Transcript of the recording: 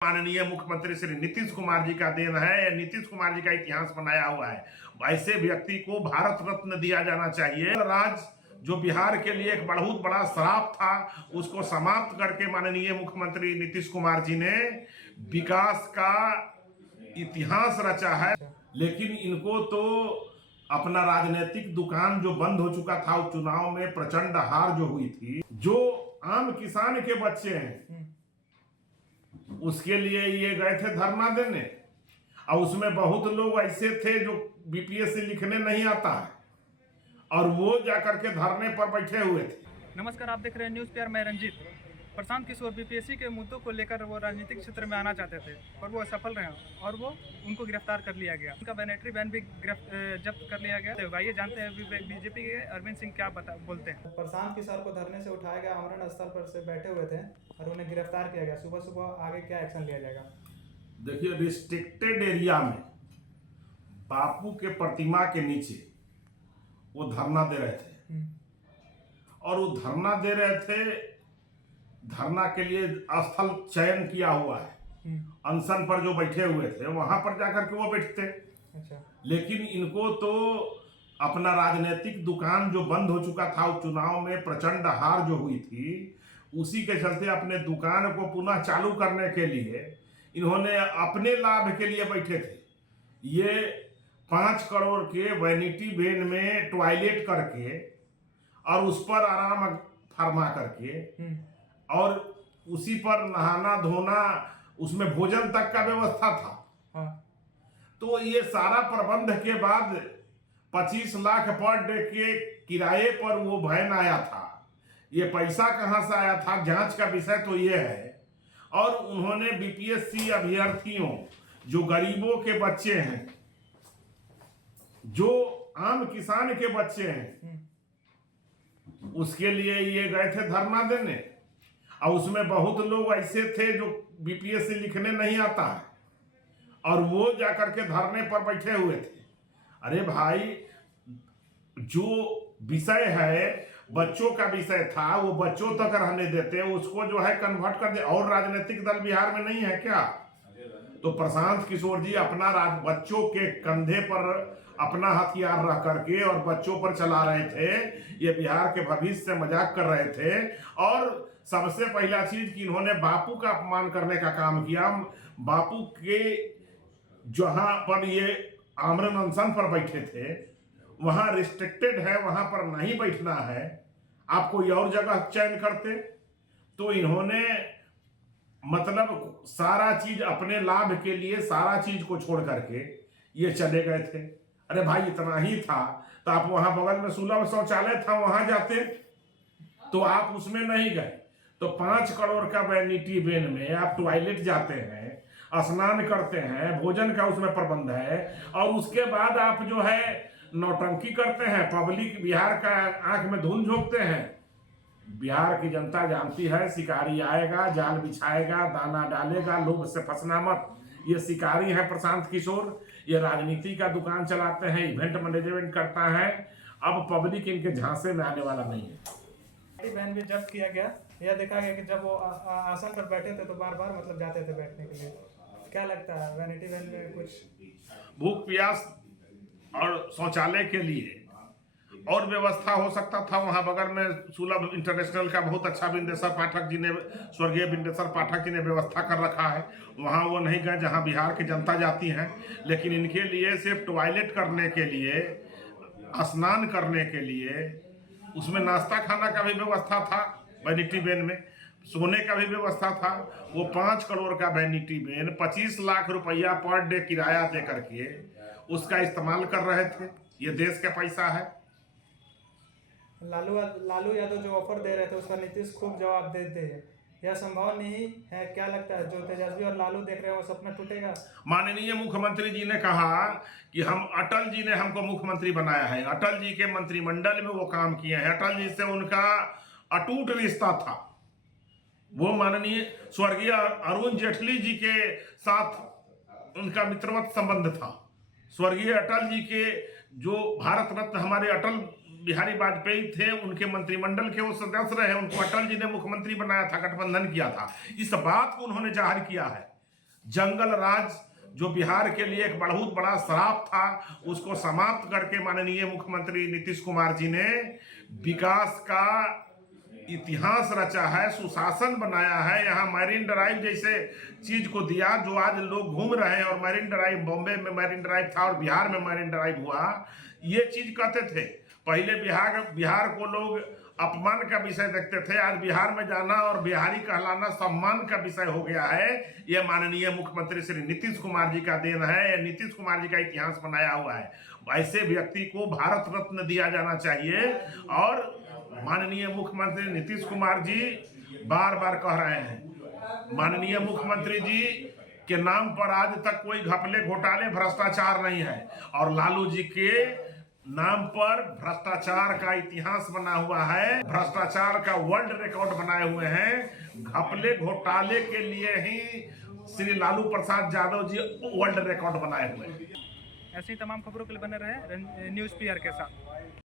माननीय मुख्यमंत्री श्री नीतीश कुमार जी का देन है। नीतीश कुमार जी का इतिहास बनाया हुआ है। ऐसे व्यक्ति को भारत रत्न दिया जाना चाहिए। राज्य जो बिहार के लिए एक बहुत बड़ा श्राप था, उसको समाप्त करके माननीय मुख्यमंत्री नीतीश कुमार जी ने विकास का इतिहास रचा है। लेकिन इनको तो अपना राजनीतिक दुकान जो बंद हो चुका था, चुनाव में प्रचंड हार जो हुई थी, जो आम किसान के बच्चे हैं उसके लिए ये गए थे धरना देने, और उसमें बहुत लोग ऐसे थे जो बीपीएससी लिखने नहीं आता है, और वो जाकर के धरने पर बैठे हुए थे। नमस्कार, आप देख रहे हैं न्यूज़ पेयर। मैं रंजीत। प्रशांत किशोर बीपीएससी के मुद्दों को लेकर वो राजनीतिक क्षेत्र में आना चाहते थे, पर वो असफल रहे और वो उनको गिरफ्तार कर लिया गया। उनका वैनेटरी वैन भी जब्त कर लिया गया। तो आइए जानते हैं बीजेपी के अरविंद सिंह क्या बोलते हैं। प्रशांत किशोर को धरने से उठाया गया, आमरण स्थल पर से बैठे हुए थे और उन्हें गिरफ्तार किया गया। सुबह सुबह आगे क्या एक्शन लिया जाएगा? देखिए, रिस्ट्रिक्टेड एरिया में बापू के प्रतिमा के नीचे वो धरना दे रहे थे, और वो धरना दे रहे थे। धरना के लिए स्थल चयन किया हुआ है, अनशन पर जो बैठे हुए थे वहां पर जाकर के वो बैठते। अच्छा। लेकिन इनको तो अपना राजनीतिक दुकान जो बंद हो चुका था, चुनाव में प्रचंड हार जो हुई थी, उसी के चलते अपने दुकान को पुनः चालू करने के लिए इन्होंने अपने लाभ के लिए बैठे थे। ये 5 करोड़ के वैनिटी वैन में टॉयलेट करके और उस पर आराम फरमा करके और उसी पर नहाना धोना, उसमें भोजन तक का व्यवस्था था। हाँ। तो ये सारा प्रबंध के बाद 25 लाख पर डे के किराए पर वो वैन आया था। ये पैसा कहां से आया था, जांच का विषय तो ये है। और उन्होंने बीपीएससी अभ्यर्थियों, जो गरीबों के बच्चे हैं, जो आम किसान के बच्चे हैं, उसके लिए ये गए थे धरना देने, और उसमें बहुत लोग ऐसे थे जो बीपीएससी लिखने नहीं आता है, और वो जाकर के धरने पर बैठे हुए थे। अरे भाई, जो विषय है बच्चों का विषय था, वो बच्चों तक रहने देते, उसको जो है कन्वर्ट कर दे। और राजनीतिक दल बिहार में नहीं है क्या? तो प्रशांत किशोर जी अपना बच्चों के कंधे पर अपना हथियार रख करके और बच्चों पर चला रहे थे। ये बिहार के भविष्य से मजाक कर रहे थे। और सबसे पहला चीज कि इन्होंने बापू का अपमान करने का काम किया। बापू के जहां पर ये आमरण अनशन पर बैठे थे, वहां रिस्ट्रिक्टेड है, वहां पर नहीं बैठना है। आप कोई और जगह चयन करते। तो इन्होंने मतलब सारा चीज अपने लाभ के लिए, सारा चीज को छोड़ करके ये चले गए थे। अरे भाई, इतना ही था तो आप वहां बगल में सुलभ शौचालय था, वहां जाते। तो आप उसमें नहीं गए। तो 5 करोड़ का वैनिटी वैन में आप टॉयलेट जाते हैं, स्नान करते हैं, भोजन का उसमें प्रबंध है, और उसके बाद आप जो है नौटंकी करते हैं, पब्लिक बिहार का आंख में धूल झोंकते हैं। बिहार की जनता जानती है, शिकारी आएगा, जाल बिछाएगा, दाना डालेगा, लोभ से फंसना मत। ये शिकारी है प्रशांत किशोर। ये राजनीति का दुकान चलाते हैं, इवेंट मैनेजमेंट करता है। अब पब्लिक इनके झांसे में आने वाला नहीं है। वैन भी जब्त किया गया। यह देखा गया कि जब वो आसन पर बैठे थे तो बार बार मतलब जाते थे बैठने के लिए। क्या लगता है, वैनिटी वैन में कुछ भूख प्यास और शौचालय के लिए और व्यवस्था हो सकता था? वहां बगल में सुलभ इंटरनेशनल का बहुत अच्छा बिंदेश्वर पाठक जी ने, स्वर्गीय बिंदेश्वर पाठक जी ने व्यवस्था कर रखा है। वहां वो नहीं गए जहां बिहार की जनता जाती है। लेकिन इनके लिए सिर्फ टॉयलेट करने के लिए, स्नान करने के लिए, उसमें नाश्ता खाना का भी व्यवस्था था वैनिटी वैन में, सोने का भी व्यवस्था था। वो 5 करोड़ का वैनिटी वैन 25 लाख रुपया पर डे किराया दे करके उसका इस्तेमाल कर रहे थे। ये देश का पैसा है। लालू यादव जो ऑफर दे रहे थे उसका नीतीश खूब जवाब देते हैं। यह संभव नहीं है। क्या लगता है, जो तेजस्वी और लालू देख रहे हैं वो सपना टूटेगा? माननीय मुख्यमंत्री जी ने कहा कि अटल जी ने हमको मुख्यमंत्री बनाया है। अटल जी के मंत्रिमंडल में वो काम किए हैं। अटल जी से उनका अटूट रिश्ता था। वो माननीय स्वर्गीय अरुण जेटली जी के साथ उनका मित्रवत संबंध था। स्वर्गीय अटल जी के जो भारत रत्न हमारे अटल बिहारी वाजपेयी थे, उनके मंत्रिमंडल के वो सदस्य रहे। उनको अटल जी ने मुख्यमंत्री बनाया था, गठबंधन किया था। इस बात को उन्होंने जाहिर किया है जंगल राज जो बिहार के लिए एक बहुत बड़ा श्राप था, उसको समाप्त करके माननीय मुख्यमंत्री नीतीश कुमार जी ने विकास का इतिहास रचा है, सुशासन बनाया है। यहाँ मैरीन ड्राइव जैसे चीज को दिया, जो आज लोग घूम रहे हैं। और मैरीन ड्राइव, बॉम्बे में मैरीन ड्राइव था और बिहार में मैरीन ड्राइव हुआ। ये चीज कहते थे पहले, बिहार को लोग अपमान का विषय देखते थे। आज बिहार में जाना और बिहारी कहलाना सम्मान का विषय हो गया है। यह माननीय मुख्यमंत्री श्री नीतीश कुमार जी का देन है। नीतीश कुमार जी का इतिहास बनाया हुआ है। ऐसे व्यक्ति को भारत रत्न दिया जाना चाहिए। और माननीय मुख्यमंत्री नीतीश कुमार जी बार बार कह रहे हैं, माननीय मुख्यमंत्री जी के नाम पर आज तक कोई घपले, घोटाले, भ्रष्टाचार नहीं है। और लालू जी के नाम पर भ्रष्टाचार का इतिहास बना हुआ है, भ्रष्टाचार का वर्ल्ड रिकॉर्ड बनाए हुए हैं। घपले घोटाले के लिए ही श्री लालू प्रसाद यादव जी वर्ल्ड रिकॉर्ड बनाए हुए हैं। ऐसी तमाम खबरों के लिए बने रहे न्यूज़ पीआर के साथ।